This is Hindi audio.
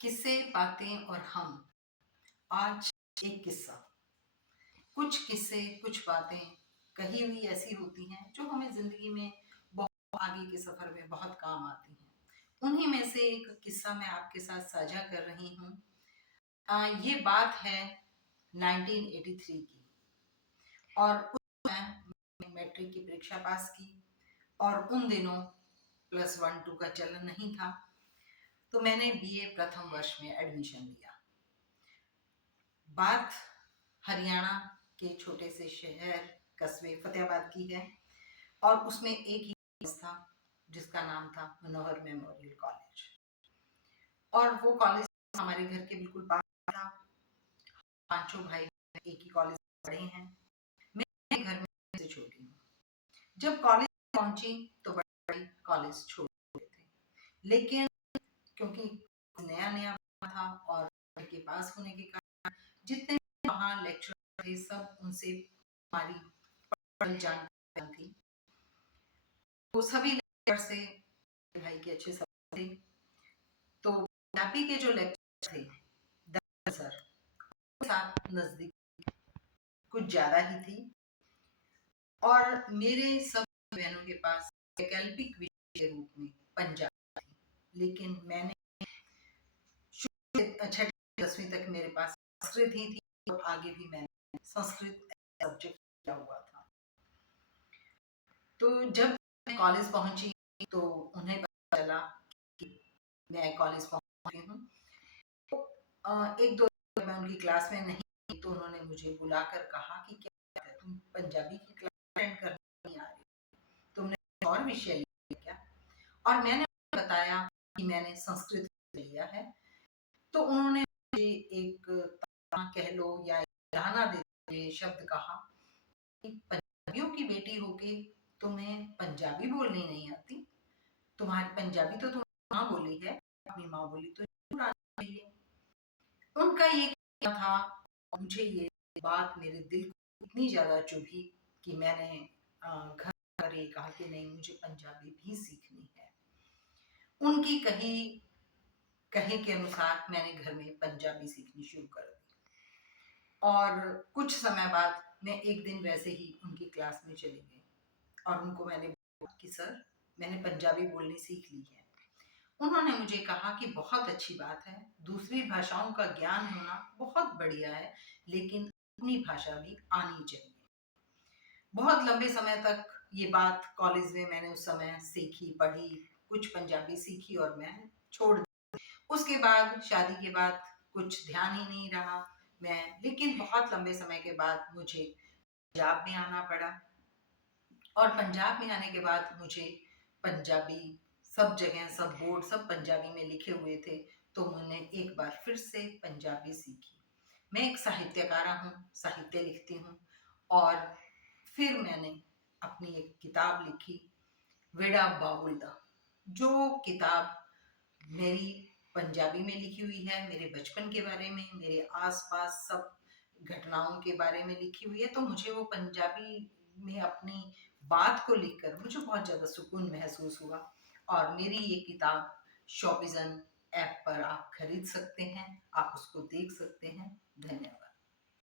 किस्से, बातें और हम। आज एक किस्सा। कुछ किस्से, कुछ बातें कही हुई ऐसी होती हैं जो हमें ज़िंदगी में बहुत आगे के सफ़र में बहुत काम आती हैं। उन्हीं में से एक किस्सा मैं आपके साथ साझा कर रही हूँ। ये बात है 1983 की और उस समय मैंने मैट्रिक की परीक्षा पास की और उन दिनों +1 2 का चलन नहीं था, तो मैंने बीए प्रथम वर्ष में एडमिशन लिया। बात हरियाणा के छोटे से शहर कस्बे फतेहाबाद की है और उसमें एक ही कॉलेज था जिसका नाम था मनोहर मेमोरियल कॉलेज। और वो कॉलेज हमारे घर के बिल्कुल पास था। पांचों भाई एक ही कॉलेज में पढ़े हैं। मैं घर में सबसे छोटी हूँ। जब कॉलेज पहुंची तो बड़े कॉलेज छोड़ गए थे, लेकिन क्योंकि नया नया था और घर के पास होने के कारण जितने वहाँ लेक्चर थे सब उनसे हमारी पढ़ जान थी। तो सभी लेक्चर से भाई के अच्छे सब थे। तो पंजाबी के जो लेक्चर थे सर साथ नजदीक कुछ ज्यादा ही थी और मेरे सब बहनों के पास वैकल्पिक विषय के रूप में पंजाबी थी, लेकिन मैंने छठी 10वीं तक मेरे पास संस्कृत ही थी और आगे भी मैंने संस्कृत सब्जेक्ट किया हुआ था। तो जब मैं कॉलेज पहुंची तो उन्हें पता चला कि मैं कॉलेज पहुंची हूँ। तो एक दो मैं उनकी क्लास में नहीं थी, तो उन्होंने मुझे बुलाकर कहा कि क्या है, तुम पंजाबी की क्लास अटेंड करने नहीं आ रही, तुमने और विषय लिया क्या? और मैंने बताया कि मैंने संस्कृत लिया है। तो उन्होंने मुझे एक कह लो या बहाना देते हुए शब्द कहा कि पंजाबियों की बेटी होके तुम्हें पंजाबी बोलनी नहीं आती? तुम्हारी पंजाबी तो तुम्हारी माँ बोली है, अपनी माँ बोली तो जरूर आनी चाहिए। उनका ये कहना था और मुझे ये बात मेरे दिल को इतनी ज्यादा चुभी कि मैंने घर पर ये कहा कि नहीं, मुझे पंजाबी भी सीखनी है। उनकी कहे के अनुसार मैंने घर में पंजाबी सीखनी शुरू कर दी और कुछ समय बाद मैं एक दिन वैसे ही उनकी क्लास में चली गई और उनको मैंने बोला कि सर, मैंने पंजाबी बोलनी सीख ली है। उन्होंने मुझे कहा कि बहुत अच्छी बात है, दूसरी भाषाओं का ज्ञान होना बहुत बढ़िया है, लेकिन अपनी भाषा भी आनी चाहिए। बहुत लंबे समय तक ये बात कॉलेज में मैंने उस समय सीखी, पढ़ी, कुछ पंजाबी सीखी और मैं छोड़ दी। उसके बाद शादी के बाद कुछ ध्यान ही नहीं रहा मैं, लेकिन बहुत लंबे समय के बाद मुझे पंजाब में आना पड़ा और पंजाब में आने के बाद मुझे पंजाबी सब जगह, सब बोर्ड सब पंजाबी में लिखे हुए थे, तो मैंने एक बार फिर से पंजाबी सीखी। मैं एक साहित्यकारा हूँ, साहित्य लिखती हूँ और फिर मैंने अपनी एक किताब लिखी, वेड़ा बाबुल दा, जो किताब मेरी पंजाबी में लिखी हुई है, मेरे बचपन के बारे में, मेरे आसपास सब घटनाओं के बारे में लिखी हुई है। तो मुझे वो पंजाबी में अपनी बात को लिखकर मुझे बहुत ज़्यादा सुकून महसूस हुआ और मेरी ये किताब शॉपिज़न ऐप पर आप खरीद सकते हैं, आप उसको देख सकते हैं। धन्यवाद।